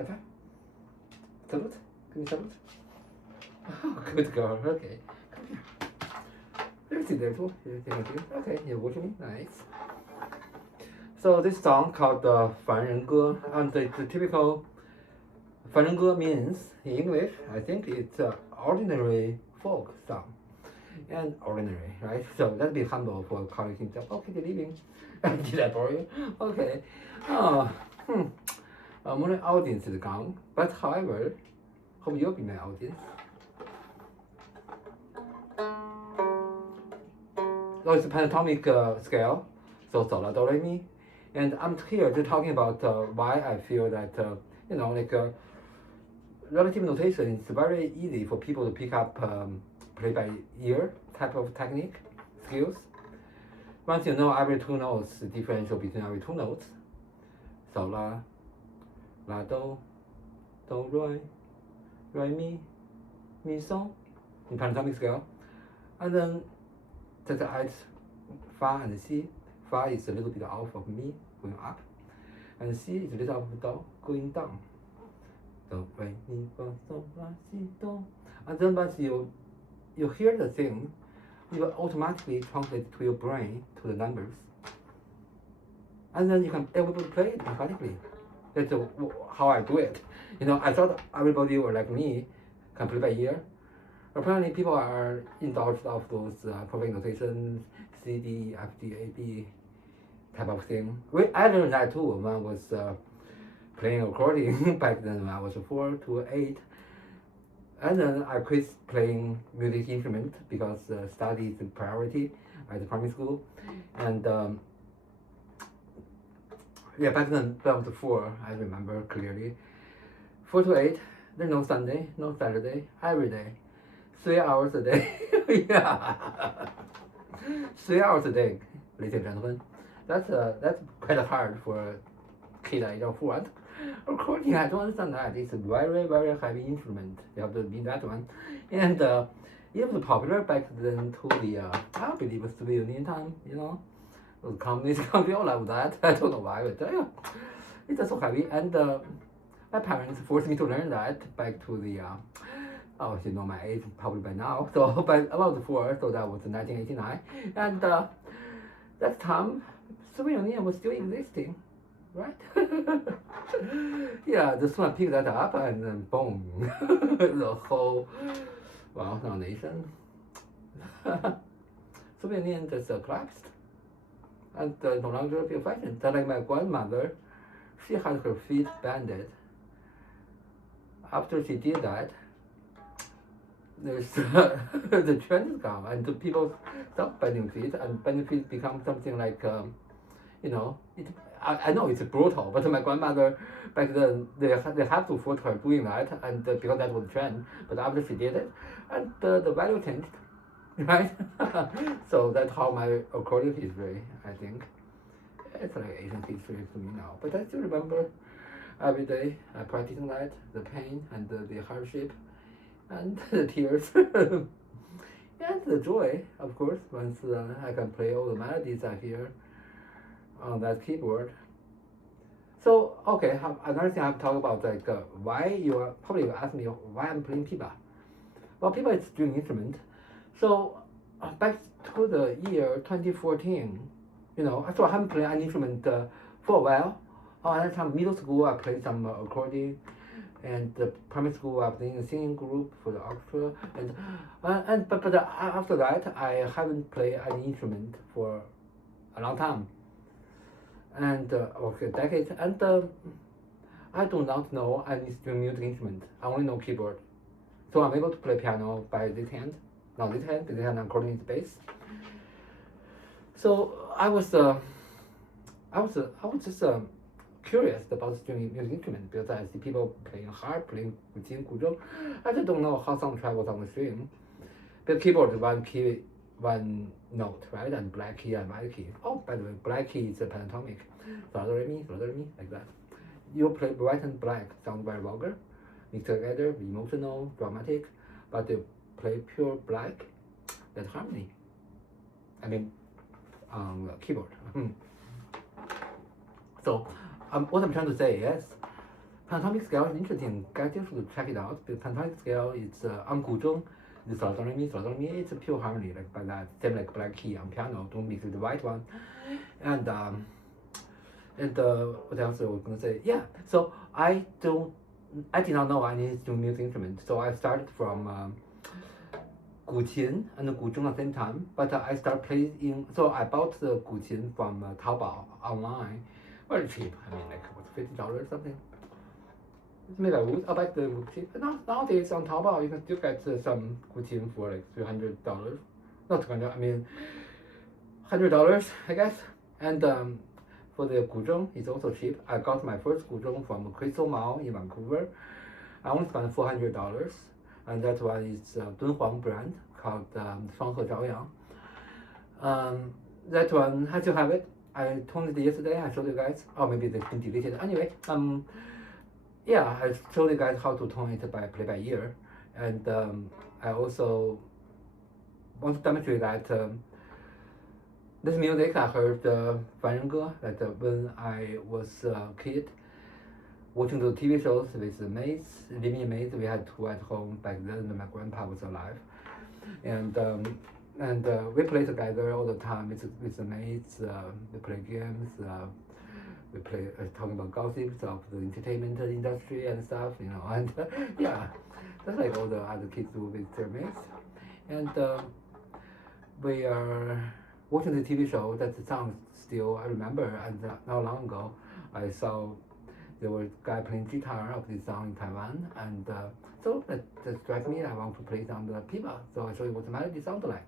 High five. Salute. Give me salute. Oh, good girl. Okay. Come here. You sit there too. Thank you. Okay, you're watching me. Nice. So this song called 凡人歌, and the typical 凡人歌 means in English, I think it's an ordinary folk song. And ordinary, right? So let's be humble for calling himself. Okay, they're leaving. Did I bore you? Okay. My audience is gone, but however, hope you'll be my audience. So it's a pentatonic scale, so sol la do re mi, and I'm here to talking about why I feel that relative notation is very easy for people to pick up play by ear type of technique skills. Once you know every two notes, the differential between every two notes, sol la, la do, do re mi sol, in pentatonic scale, and then that adds fa and si. Fa is a little bit off of mi going up, and si is a little off of do going down. Do re mi fa sol la si do, and then once you hear the thing, you will automatically translate to your brain to the numbers, and then you can able to play it emphatically. That's how I do it. I thought everybody were like me, can play by ear. Apparently, people are indulged of those perfect notations, C, D, F, G, A, B type of thing. I learned that too when I was playing accordion back then when I was 4 to 8. And then I quit playing music instrument because study is a priority at the primary school. And back then, when I was 4, I remember clearly. 4 to 8, there's no Sunday, no Saturday, every day. 3 hours a day. Yeah. 3 hours a day, ladies and gentlemen. That's quite hard for a kid at age of 4. Accordion, I don't understand that. It's a very, very heavy instrument. You have to be that one. And it was popular back then to the, I believe, Soviet Union time, Those communists can't be all like that. I don't know why, but it's so heavy. And my parents forced me to learn that back to the, my age probably by now. So by about 4, so that was 1989. And that time, Soviet Union was still existing, right? Yeah, the Soviet picked that up and then boom, the whole, now nation. Soviet Union just collapsed. And no longer be a fashion. Just like my grandmother, she had her feet banded. After she did that, there's the trend is gone, and the people stop bending feet, and bending feet become something like, I know it's brutal, but my grandmother back then they have to force her doing that, and because that was the trend. But after she did it, and the value changed, right? So that's how my accordion history, I think, it's like Asian history to me now. But I still remember every day practicing that, the pain and the hardship. And the tears, and the joy, of course, once I can play all the melodies I hear on that keyboard. So, okay, another thing I have to talk about, like, why you are probably ask me why I'm playing pipa. Well, pipa is a string instrument. So, back to the year 2014, so I haven't played an instrument for a while. At that time, middle school, I played some accordion. And the primary school, I was in a singing group for the orchestra, but after that, I haven't played any instrument for a long time, and decades. And I do not know any string music instrument. I only know keyboard, so I'm able to play piano by this hand. Not this hand, this hand accordion is bass. So I was just curious about string music instrument because I see people playing harp, playing guzheng, guzheng. I just don't know how sound travels on the string. But keyboard is one key, one note, right? And black key and white key. Oh, by the way, black key is a pentatonic. Sol do re mi, like that. You play white and black, sound very vulgar, mixed together, emotional, dramatic. But you play pure black, that's harmony. I mean, keyboard. So. What I'm trying to say is, Platonic scale is interesting. 该接触 to check it out. The platonic scale is on 古筝 the sol do re mi sol do re mi. It's a pure harmony like by that. Same like black key on piano. Don't mix with the white one. And what else I was gonna say? Yeah. So I did not know I needed to do music instrument. So I started from 古琴 and 古筝 at the same time. But I started playing. So I bought the 古琴 from Taobao online. Very cheap. I mean like what, $50 or something. It's made of wood. I like the cheap. Nowadays on Taobao you can still get some 古琴 for like $300. Not $200. I mean $100 I guess. And for the 古筝 it's also cheap. I got my first 古筝 from Crystal Mall in Vancouver. I only spent $400, and that one is Dunhuang brand called 双鹤朝阳. That one I still have it. I tuned it yesterday. I showed you guys. Oh, maybe they've been deleted. Anyway, yeah, I showed you guys how to tune it by play by ear, and I also want to demonstrate that this music I heard 凡人歌 that when I was a kid, watching the TV shows with the maids, living maids. We had two at home back then when my grandpa was alive, and we play together all the time with the maids. We play games. We play talking about gossips of the entertainment industry and stuff, you know. And yeah, that's like all the other kids do with their mates. And we are watching the TV show. That sounds still I remember. And not long ago, I saw there was a guy playing guitar of this song in Taiwan, and so that struck me. I want to play it on the pipa, so I show you what the melody sounds like.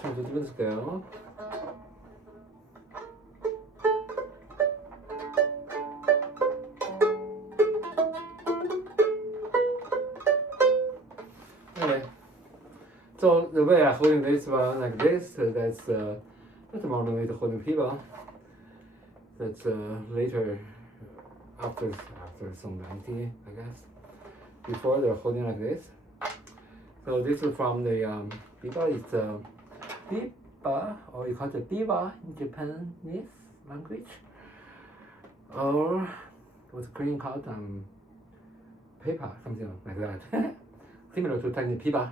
Change the different scale. Okay. So the way I'm holding this one like this, that's the modern way to holding people. That's later after some 90, I guess. Before they're holding like this. So this is from the biba. It's biba, or you call it biba in Japanese language, or what's Korean called paper, something like that. Similar to Chinese biba.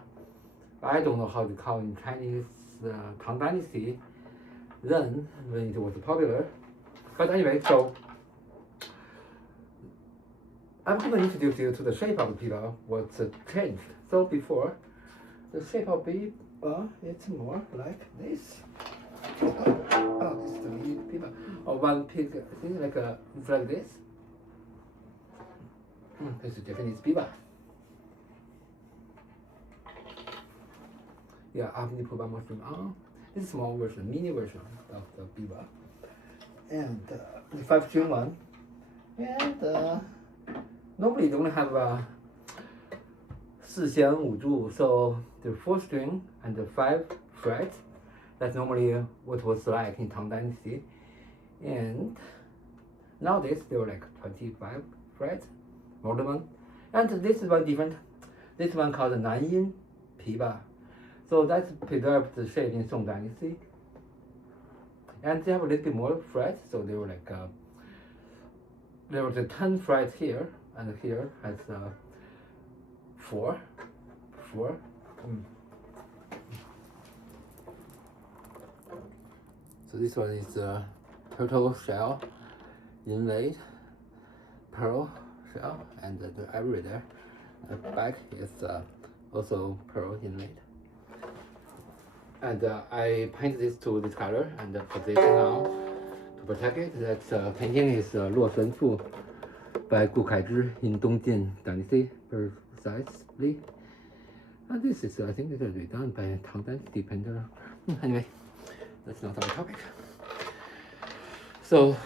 I don't know how to call in Chinese Tang Dynasty then when it was popular. But anyway, so I'm going to introduce you to the shape of the biba, what's changed. So before, the shape of biba, it's more like this. Oh, this is the biba. Or one pig thing, like it's like this. This is Japanese biba. Yeah, I'm going to put one more thing on. This is small version, mini version of the biba. And the 5-string one. And normally they only have 四弦5柱, so the 4 string and the 5 frets. That's normally what was like in Tang Dynasty. And nowadays they were like 25 frets, more than one. And this is one different. This one called the 南音 biba. So that's preserved the shape in Song Dynasty. And they have a little bit more frets, so they were like, there was a 10 frets here, and here has 4. So this one is turtle shell, inlaid, pearl shell, and the ivory there. The back is also pearl inlaid. And I painted this to this color and put this on to protect it. That painting is 洛神赋 by Gu Kaizhi in Dongjin Dynasty precisely. And this is, I think, this is redone by Tang Dynasty painter. Anyway, that's not our topic. So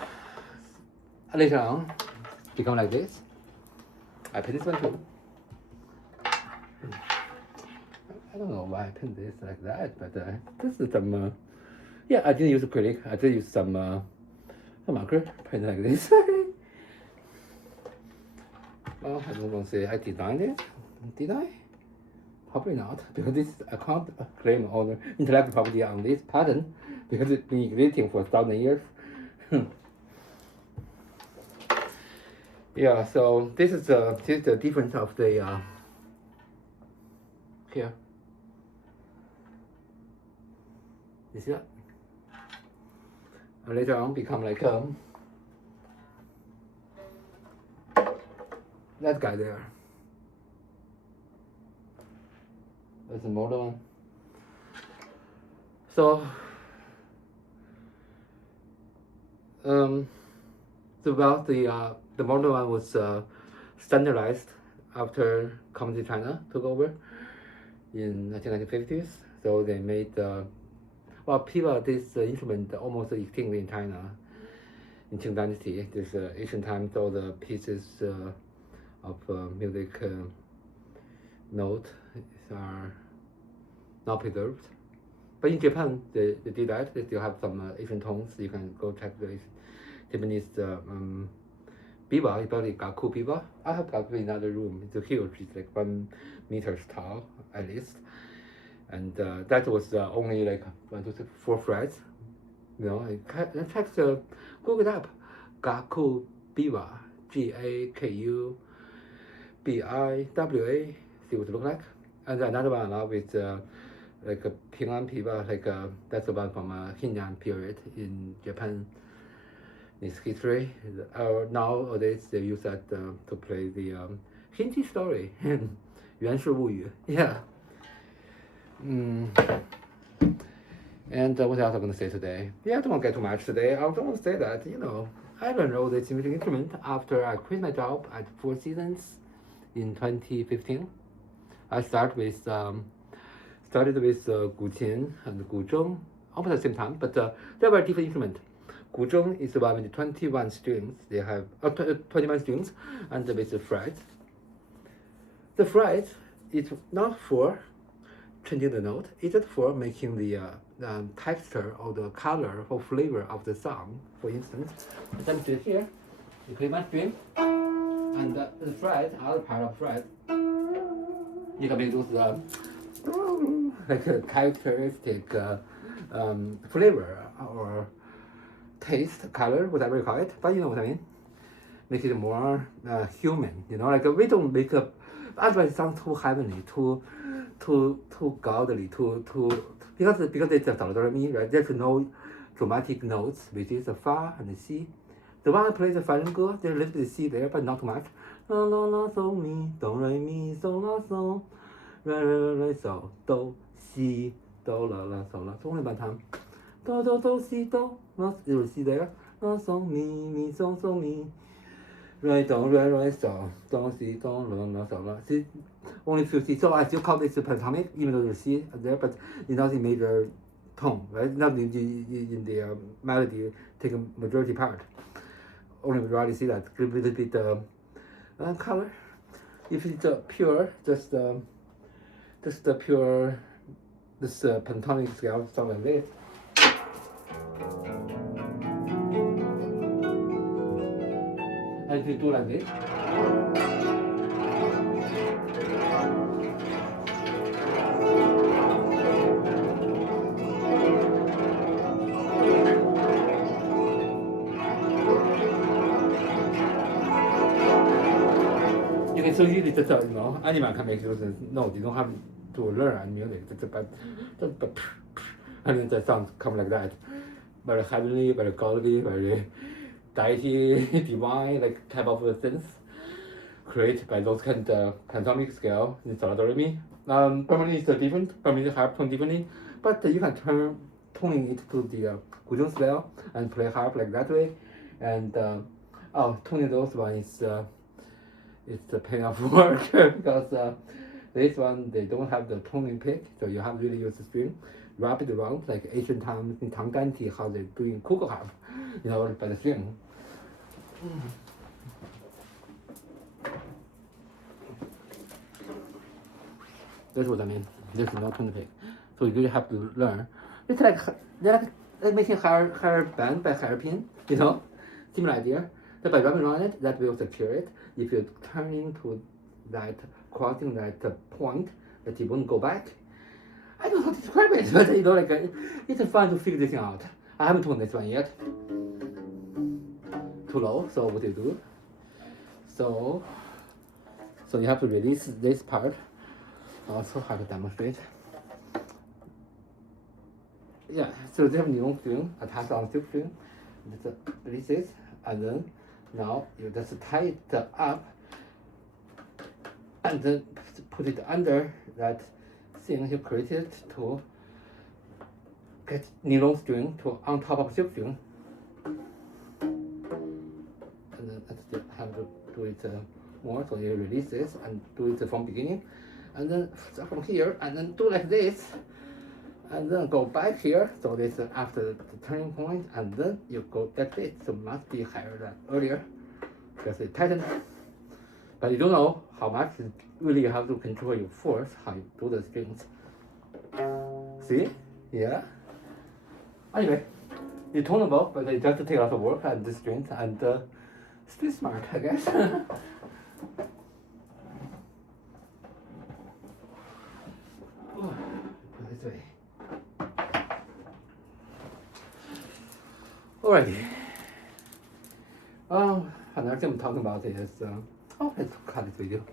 later on, become like this. I paint this one too. I don't know why I paint this like that, but this is some, yeah, I didn't use acrylic. I did use some marker, paint like this. Well, I don't want to say I designed it. Did I? Probably not, because this I can't claim all the intellectual property on this pattern because it's been existing for 1,000 years. Yeah, so this is the difference of the here. You see that? And later on become like that guy there. That's the model one. So well, the model one was standardized after Communist China took over in 1950s. So they made well, people this instrument almost extinct in China, in Qing Dynasty. There's ancient times, all the pieces of music note are not preserved. But in Japan, they did that. They still have some Asian tones. You can go check the Japanese biwa, especially gaku biwa. I have gaku in another room. It's huge. It's like 1 meter tall at least. And that was only like 1, 2, 3, 4 frets. You know, check Google it up. Gaku biwa, Gakubiwa. See what it looks like. And another one with like a Ping'an biwa, like that's the one from Heian period in Japan. Its history. Nowadays they use that to play the Hindi story, 源氏物语. Yeah. And what else I'm going to say today? Yeah, I don't want to get too much today. I don't want to say that, you know, I learned all this music instrument after I quit my job at Four Seasons in 2015. I started with guqin and guzheng almost at the same time, but they were different instruments. Guzheng is the one with 21 strings. They have 21 strings and with the frets. The fret is not for changing the note. It's just for making the texture or the color or flavor of the song. For instance, let me do it here. You play one string, and the fret, other part of fret, you can make those like a characteristic flavor or taste, color, whatever you call it. But you know what I mean. Make it more human. You know, like we don't make up. Otherwise, it sounds too heavenly, too godly, because it's a do re mi, right? There's no dramatic notes, which is the fa and the si. The one I play the Fan Ge, there's a little bit of C there, but not too much. La la la so mi, do re mi, so la so, re so, do si, do la la so la. So only one time. Do si do, la there's a C there. La so mi so mi. Re so, do si do la la so la. See, only 50. So I still call this platonic, even though there's C there, but it's not the major tone, right? Not in the melody take a majority part. Only we rarely see that. Give a little bit color. If it's pure, just the pure, this pentatonic scale, something like this. And if you do like this. You can so easily just you know, anyone can make those notes. You don't have to learn any music. And then the sounds come like that. Very heavenly, very godly, very deity, divine, like type of things created by those kind of pentatonic scale in do re mi. Permanently it's different, permanently harp tone differently, but you can tuning it to the guzheng scale and play harp like that way. And tuning those ones it's a pain of work because this one they don't have the tuning pick, so you have to really use the string, wrap it around like ancient times in Tang Dynasty how they're doing cuckoo harp, you know, by the string. That's what I mean. There's no tuning pick, so you really have to learn. It's like making higher band by higher pin, you know, similar idea. But by wrapping around it, that will secure it. If you're turning to that, crossing that point, that you won't go back. I don't know how to describe it, but you know, like it's fun to figure this thing out. I haven't tuned this one yet. Too low. So what do you do? So you have to release this part. Also have to demonstrate. Yeah. So they have nylon string attached on silk string. Just release this, and then. Now you just tie it up and then put it under that thing you created to get nylon string to on top of silk string. And then I still have to do it more, so you release this and do it from beginning. And then start from here and then do like this. and then go back here. So this is after the turning point, and then you go that's it. So must be higher than earlier because it tightened. But you don't know how much. Really, you have to control your force how you do the strings. See? Yeah. Anyway, it's tunable, but it just take a lot of work and the strings and still smart, I guess. This way. Alrighty. Another thing I'm talking about is let's cut this video.